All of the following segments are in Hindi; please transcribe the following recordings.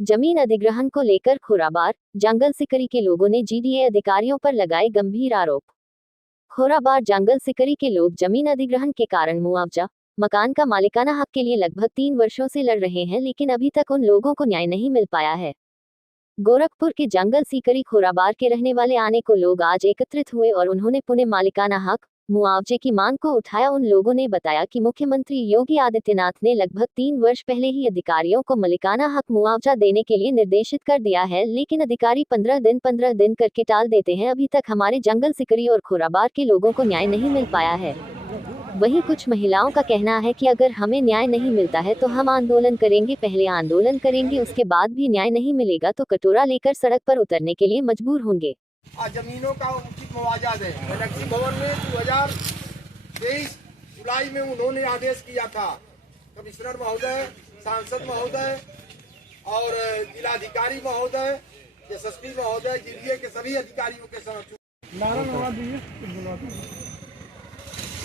जमीन अधिग्रहण को लेकर खोराबार, जंगल सिकरी के लोगों ने जीडीए अधिकारियों पर लगाए गंभीर आरोप। खोराबार जंगल सिकरी के लोग जमीन अधिग्रहण के कारण मुआवजा, मकान का मालिकाना हक के लिए लगभग 3 वर्षों से लड़ रहे हैं, लेकिन अभी तक उन लोगों को न्याय नहीं मिल पाया है। गोरखपुर के जंगल सिकरी खोराबार के रहने वाले आने को लोग आज एकत्रित हुए और उन्होंने पुनः मालिकाना हक, मुआवजे की मांग को उठाया। उन लोगों ने बताया कि मुख्यमंत्री योगी आदित्यनाथ ने लगभग 3 वर्ष पहले ही अधिकारियों को मालिकाना हक मुआवजा देने के लिए निर्देशित कर दिया है, लेकिन अधिकारी 15 दिन करके टाल देते हैं। अभी तक हमारे जंगल सिकरी और खोराबार के लोगों को न्याय नहीं मिल पाया है। वहीं कुछ महिलाओं का कहना है कि अगर हमें न्याय नहीं मिलता है तो हम आंदोलन करेंगे। पहले आंदोलन करेंगे, उसके बाद भी न्याय नहीं मिलेगा तो कटोरा लेकर सड़क पर उतरने के लिए मजबूर होंगे। जमीनों का उचित मुआवजा दें। इलेक्ट्री भवन में 2023 जुलाई में उन्होंने आदेश किया था। कमिश्नर महोदय, सांसद महोदय और जिलाधिकारी महोदय, एसएसपी महोदय, जीडीए के सभी अधिकारियों के साथ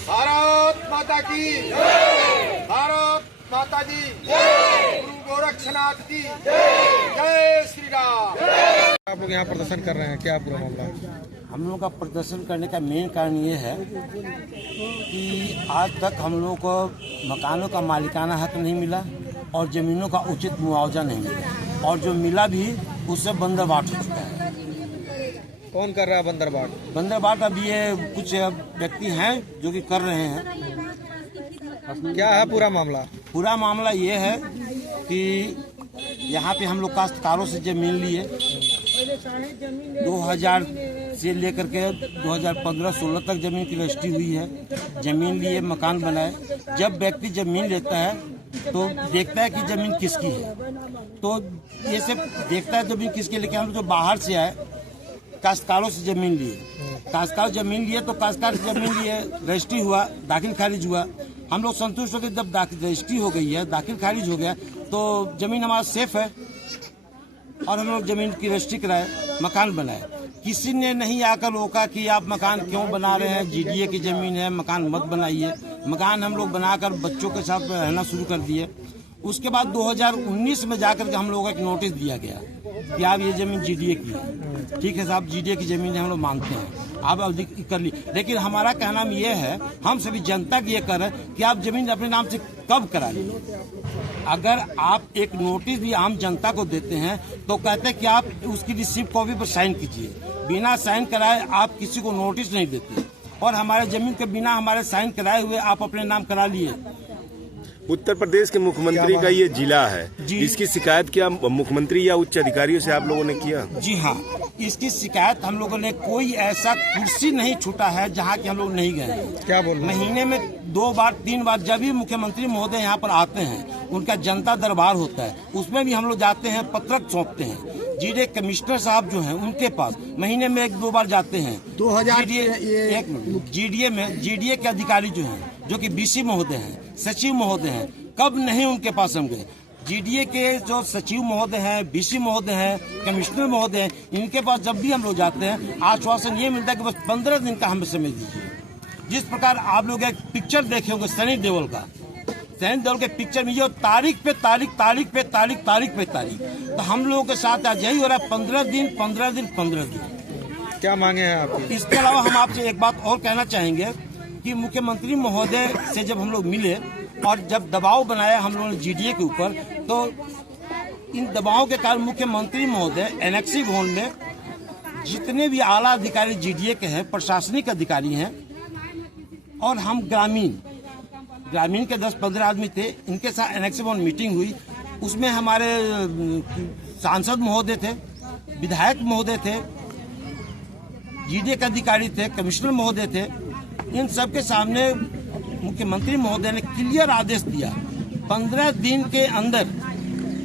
भारत माता की जय, भारत माता की जय, गुरु गोरक्षनाथ की जय श्री राम। आप लोग यहाँ प्रदर्शन कर रहे हैं, क्या पूरा मामला? हम लोग का प्रदर्शन करने का मेन कारण ये है कि आज तक हम लोग को मकानों का मालिकाना हक नहीं मिला और ज़मीनों का उचित मुआवजा नहीं मिला, और जो मिला भी उससे बंदरबाट हो चुका है। कौन कर रहा है बंदरबाट? बंदरबाट अभी ये कुछ व्यक्ति हैं जो कि कर रहे हैं। क्या है पूरा मामला? पूरा मामला ये है कि यहाँ पे हम लोग काश्तकारों से जमीन लिए 2000 से लेकर के 2015-16 तक जमीन की रजिस्ट्री हुई है। जमीन लिए, मकान बनाए। जब व्यक्ति जमीन लेता है तो देखता है कि जमीन किसकी है, तो ये सब देखता है जमीन किसकी। लेकिन हम जो बाहर से आए, काश्तकारों से जमीन लिए, काश्तकार जमीन लिए तो काश्तकार से जमीन लिए, रजिस्ट्री हुआ, दाखिल खारिज हुआ। हम लोग संतुष्ट हो गए। जब रजिस्ट्री हो गई है, दाखिल खारिज हो गया, तो जमीन हमारा सेफ है और हम लोग जमीन की रजिस्ट्री कराए, मकान बनाए। किसी ने नहीं आकर रोका कि आप मकान क्यों बना रहे हैं, जीडीए की जमीन है, मकान मत बनाइए। मकान हम लोग बनाकर बच्चों के साथ रहना शुरू कर दिए। उसके बाद 2019 में जाकर के हम लोगों को एक नोटिस दिया गया कि आप ये जमीन जीडीए की है। ठीक है साहब, जीडीए की जमीन हम लोग मानते हैं, आप अवधि कर ली। लेकिन हमारा कहना ये है, हम सभी जनता की ये कर रहे हैं कि आप जमीन अपने नाम से कब करा लीजिए। अगर आप एक नोटिस भी आम जनता को देते हैं तो कहते हैं कि आप उसकी रिसीप्ट कॉपी पर साइन कीजिए। बिना साइन कराए आप किसी को नोटिस नहीं देते, और हमारे जमीन के बिना हमारे साइन कराए हुए आप अपने नाम करा लिए। उत्तर प्रदेश के मुख्यमंत्री का ये जिला है, इसकी शिकायत क्या मुख्यमंत्री या उच्च अधिकारियों से आप लोगों ने किया? जी हाँ, इसकी शिकायत हम लोगों ने, कोई ऐसा कुर्सी नहीं छूटा है जहाँ की हम लोग नहीं गए। क्या बोल? महीने में 2 बार 3 बार जब भी मुख्यमंत्री महोदय यहाँ पर आते हैं, उनका जनता दरबार होता है, उसमें भी हम लोग जाते हैं, पत्रक सौंपते हैं। जीडीए कमिश्नर साहब जो हैं उनके पास महीने में 1-2 बार जाते हैं। 2000 जीडीए के अधिकारी जो हैं, जो कि बीसी महोदय हैं, सचिव महोदय हैं, कब नहीं उनके पास हम गए। जीडीए के जो सचिव महोदय हैं, बीसी महोदय हैं, कमिश्नर महोदय हैं, इनके पास जब भी हम लोग जाते हैं, आश्वासन ये मिलता है कि बस 15 दिन का हमें समय दीजिए। जिस प्रकार आप लोग एक पिक्चर देखे होंगे सनी देओल का, सनी देओल के पिक्चर में ये तारीख पे तारीख, तारीख पे तारीख, तारीख पे तारीख, तो हम लोगों के साथ आज यही हो रहा है, 15 दिन, 15 दिन, 15 दिन। क्या मांगे हैं आप? इसके अलावा हम आपसे एक बात और कहना चाहेंगे कि मुख्यमंत्री महोदय से जब हम लोग मिले और जब दबाव बनाया हम लोगों ने जीडीए के ऊपर, तो इन दबावों के कारण मुख्यमंत्री महोदय एनेक्सी भवन में जितने भी आला अधिकारी जीडीए के हैं, प्रशासनिक अधिकारी हैं, और हम ग्रामीण के 10-15 आदमी थे, इनके साथ एनेक्सी भवन मीटिंग हुई। उसमें हमारे सांसद महोदय थे, विधायक महोदय थे, जीडीए के अधिकारी थे, कमिश्नर महोदय थे। इन सबके सामने मुख्यमंत्री महोदय ने क्लियर आदेश दिया, 15 दिन के अंदर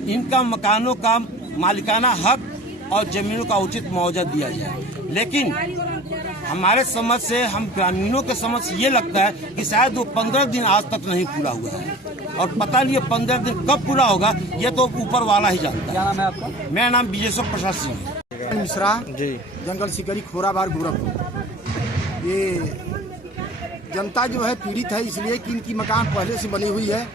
इनका मकानों का मालिकाना हक और जमीनों का उचित मुआवजा दिया जाए। लेकिन हमारे समझ से, हम ग्रामीणों के समझ से ये लगता है कि शायद वो 15 दिन आज तक नहीं पूरा हुआ है, और पता नहीं 15 दिन कब पूरा होगा, ये तो ऊपर वाला ही जानता है। क्या नाम है आपका? मेरा नाम विजय प्रसाद सिंह है। मिश्रा जी, जंगल सिकरी खोराबार गोरखपुर। ये जनता जो है पीड़ित है इसलिए कि इनकी मकान पहले से बनी हुई है,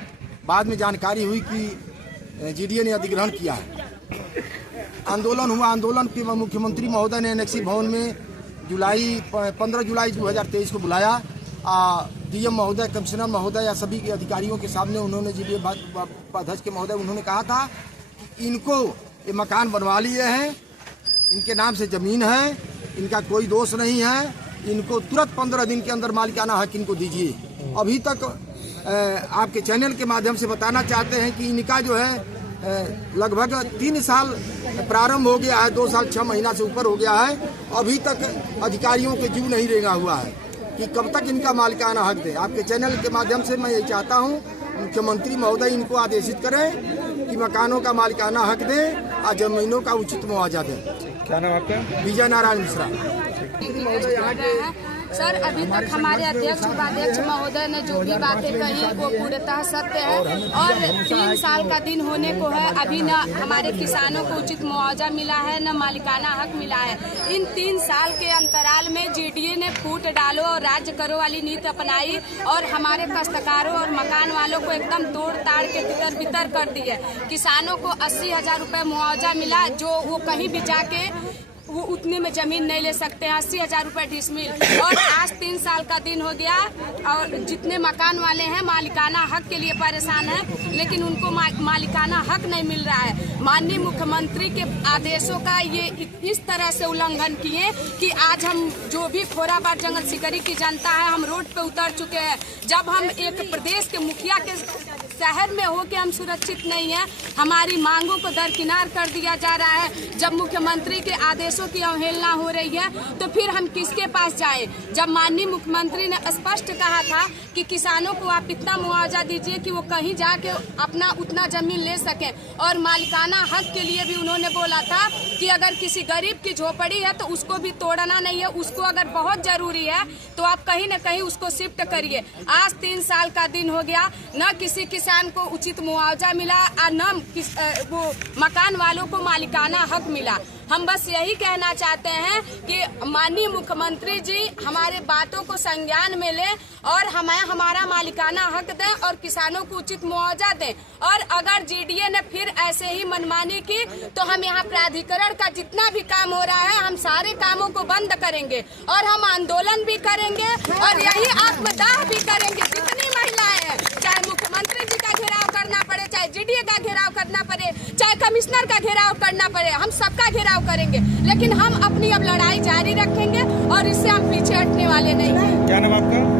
बाद में जानकारी हुई कि जीडीए ने अधिग्रहण किया है। आंदोलन हुआ। आंदोलन के मुख्यमंत्री महोदय ने एनेक्सी भवन में 15 जुलाई 2023 को बुलाया। डीएम महोदय, कमिश्नर महोदय या सभी अधिकारियों के सामने उन्होंने जीडीए अध्यक्ष के महोदय उन्होंने कहा था कि इनको ये मकान बनवा लिए हैं, इनके नाम से ज़मीन है, इनका कोई दोष नहीं है, इनको तुरंत 15 दिन के अंदर मालिकाना हक इनको दीजिए। अभी तक आपके चैनल के माध्यम से बताना चाहते हैं कि इनका जो है लगभग 3 साल प्रारंभ हो गया है, 2 साल 6 महीना से ऊपर हो गया है, अभी तक अधिकारियों के जीव नहीं रेंगा हुआ है कि कब तक इनका मालिकाना हक दे। आपके चैनल के माध्यम से मैं यही चाहता हूं, मुख्यमंत्री महोदय इनको आदेशित करें कि मकानों का मालिकाना हक दे और जमीनों का उचित मुआवजा दें। क्या नाम आपका? विजय नारायण मिश्रा। सर, अभी तक हमारे अध्यक्ष उपाध्यक्ष महोदय ने जो भी बातें कही वो पूर्णतः सत्य है और 3 साल का दिन होने को है, अभी न हमारे किसानों को उचित मुआवजा मिला है, न मालिकाना हक मिला है। इन 3 साल के अंतराल में जीडीए ने फूट डालो और राज्य करो वाली नीति अपनाई और हमारे काश्तकारों और मकान वालों को एकदम तोड़ ताड़ के तितर बितर कर दी है। किसानों को 80,000 रुपये मुआवजा मिला, जो वो कहीं भी जाके वो उतने में जमीन नहीं ले सकते हैं, 80,000 रुपये डिसमिल। और आज 3 साल का दिन हो गया और जितने मकान वाले हैं मालिकाना हक के लिए परेशान हैं, लेकिन उनको मालिकाना हक नहीं मिल रहा है। माननीय मुख्यमंत्री के आदेशों का ये इस तरह से उल्लंघन किए कि आज हम जो भी खोराबार जंगल सिकरी की जनता है, हम रोड पे उतर चुके हैं। जब हम एक प्रदेश के मुखिया के शहर में हो के हम सुरक्षित नहीं है, हमारी मांगों को दरकिनार कर दिया जा रहा है। जब मुख्यमंत्री के आदेशों की अवहेलना हो रही है तो फिर हम किसके पास जाए? जब माननीय मुख्यमंत्री ने स्पष्ट कहा था कि किसानों को आप इतना मुआवजा दीजिए कि वो कहीं जाके अपना उतना जमीन ले सके, और मालिकाना हक के लिए भी उन्होंने बोला था कि अगर किसी गरीब की झोपड़ी है तो उसको भी तोड़ना नहीं है, उसको अगर बहुत जरूरी है तो आप कहीं न कहीं उसको शिफ्ट करिए। आज 3 साल का दिन हो गया, न किसी किसान को उचित मुआवजा मिला और न वो मकान वालों को मालिकाना हक मिला। हम बस यही कहना चाहते हैं कि माननीय मुख्यमंत्री जी हमारे बातों को संज्ञान में लें और हमें हमारा मालिकाना हक दें और किसानों को उचित मुआवजा दें। और अगर जीडीए ने फिर ऐसे ही मनमानी की तो हम यहाँ प्राधिकरण का जितना भी काम हो रहा है, हम सारे कामों को बंद करेंगे और हम आंदोलन भी करेंगे और यही आत्मदाह भी करेंगे। जितनी महिलाएं हैं, चाहे मुख्यमंत्री जी का घेराव करना पड़े, चाहे जीडीए का घेराव करना पड़े, चाहे कमिश्नर का घेराव करना पड़े, हम सबका घेराव करेंगे, लेकिन हम अपनी अब लड़ाई जारी रखेंगे और इससे हम पीछे हटने वाले नहीं हैं। क्या नाम आपका?